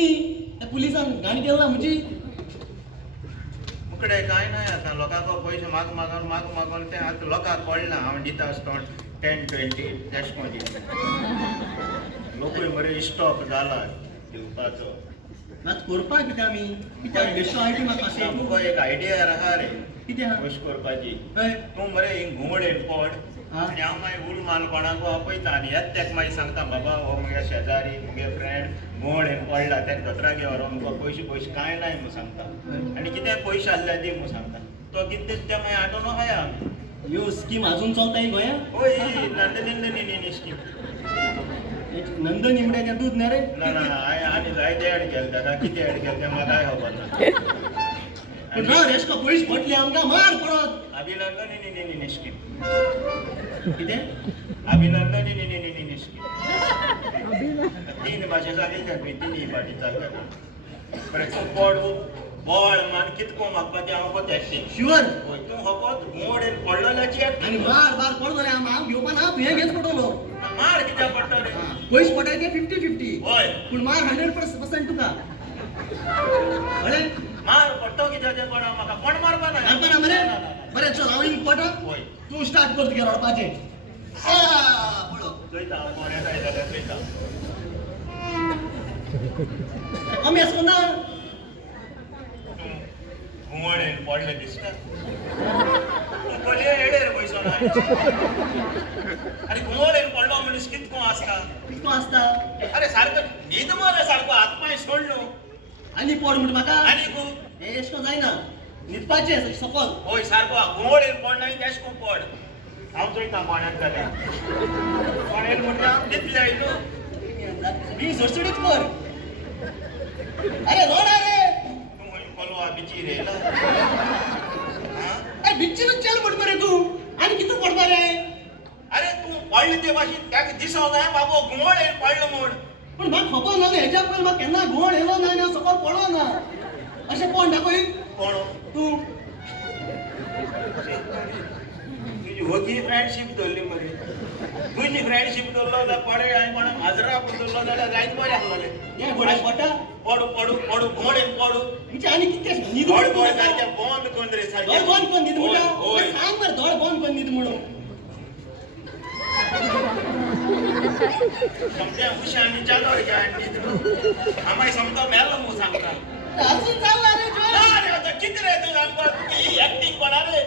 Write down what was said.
त्या पुलिसान गाणी केला म्हणजे मुकडे काय नाही आता लोकांक पैसे मागून ते आता लोकांक कळना हांव दिता आसतो 10-20 कॅश मध्ये लोकूय मरे स्टॉक जाला दिवपाचो नाच करपाक कितें आमी कित्याक बेश्टो आयटी म्हाका ना मुगो एक आयडिया आहा रे कितें आहा खुश करपाची हय तूं मरे हिंग घुमडेन पड आनी हांव मागीर उल माल कोणाक आपयता आनी येत तेका मागीर सांगता बाबा हो मुगे शेजारी मुगे फ्रेंड घुमडेन पडला तेका दोतोरागेर व्हरो मुगो पयशे कांय नाय म्हणून सांगता आनी कितें पयशे आहले दी म्हणून सांगता तो कितें ते मागीर आटोनो खाया ह्यो स्कीम अजून चलता ही गोंयांत होय नंदनी स्कीम नंदनी म्हणटा दूध ना रे ना आनी जायते ऍड केले ताका कितें ऍड केले तें म्हाकाय खबर ना पूण राव रेश्को पयशे पडले आमकां मार पडत अभिनंदनी स्कीम कितें अभिनंदनी स्कीम 3 भाशे जालेले तिनूय पाटी चलता बरें तूं पडू बोवाळ मान कितको म्हाका ते हांव कोत एक्टींग शुअर होय तूं होकोत मोडेन पडलोल्याची आनी मार पडलो जाल्यार हांव घेवपा ना तुवें घेच पडटलो मार कित्याक पडटा रे पयशे पडाय ते 50-50 होय पूण मार 100% तुका कळ्ळें मार पडतो कित्याक ते कोणा म्हाका कोण मारपा ना मारपा ना मरे बरें चल हांव हिंग पडटा होय तूं स्टार्ट कर तुगे रडपाचें पळो चोयता कोण येताय जाल्यार चोयता कमी आसपा ना घुमडेन पडले दिसता तूं कोलये येडेर पयसो ना अरे घुमडेन पडलो मनीस कितको आसता कितको आसता अरे सारको न्हीद मरे सारको हात पांय सोड न्हू आनी पड म्हणटा म्हाका आनी तूं हे एशको जायना न्हिदपाचें सकल होय सारको घुमडेन पडना तेश खूब पड हांव चोयता कोण्याक जाल्यार कोणेन म्हणटा न्हिदले न्हू बी सोडसोडीत कर अरे रोड रे तूं खंय कोलवा बिची रे अरे बिच्चीनूच चल म्हणटा मरे तूं आनी कितें पडपा रे अरे तूं पडले ते भाशेन ताका दिसोंक जाय बाबो घुमडेन पडलो म्हूण पूण म्हाका खबर ना हेज्या पयलीं म्हाका केन्ना घुवण येलो ना आनी हांव सकल पडलो ना अशें कोण दाखय कोण तूं तुजी होती फ्रेंडशीप धरली मरे तुजी फ्रेंडशीप धरलो जाल्यार पडे हांवें कोणा माजरा धरलो जाल्यार जायत बरें आसलें हे घोड्याक पडटा पडू घोडेन पडू म्हणजे आनी कितें न्हीद धड सारकें बंद कोन रे धड बंद कर न्हीद म्हणटा होय सांग मरे धड बंद कर न्हीद म्हणून समजा हुशानी चादर घ्या आणि आम्हाला समजा मेलो म्हणून सांगता अजून चालला रे अरे आता किती रे तू सांगता ही ऍक्टिंग कोणा रे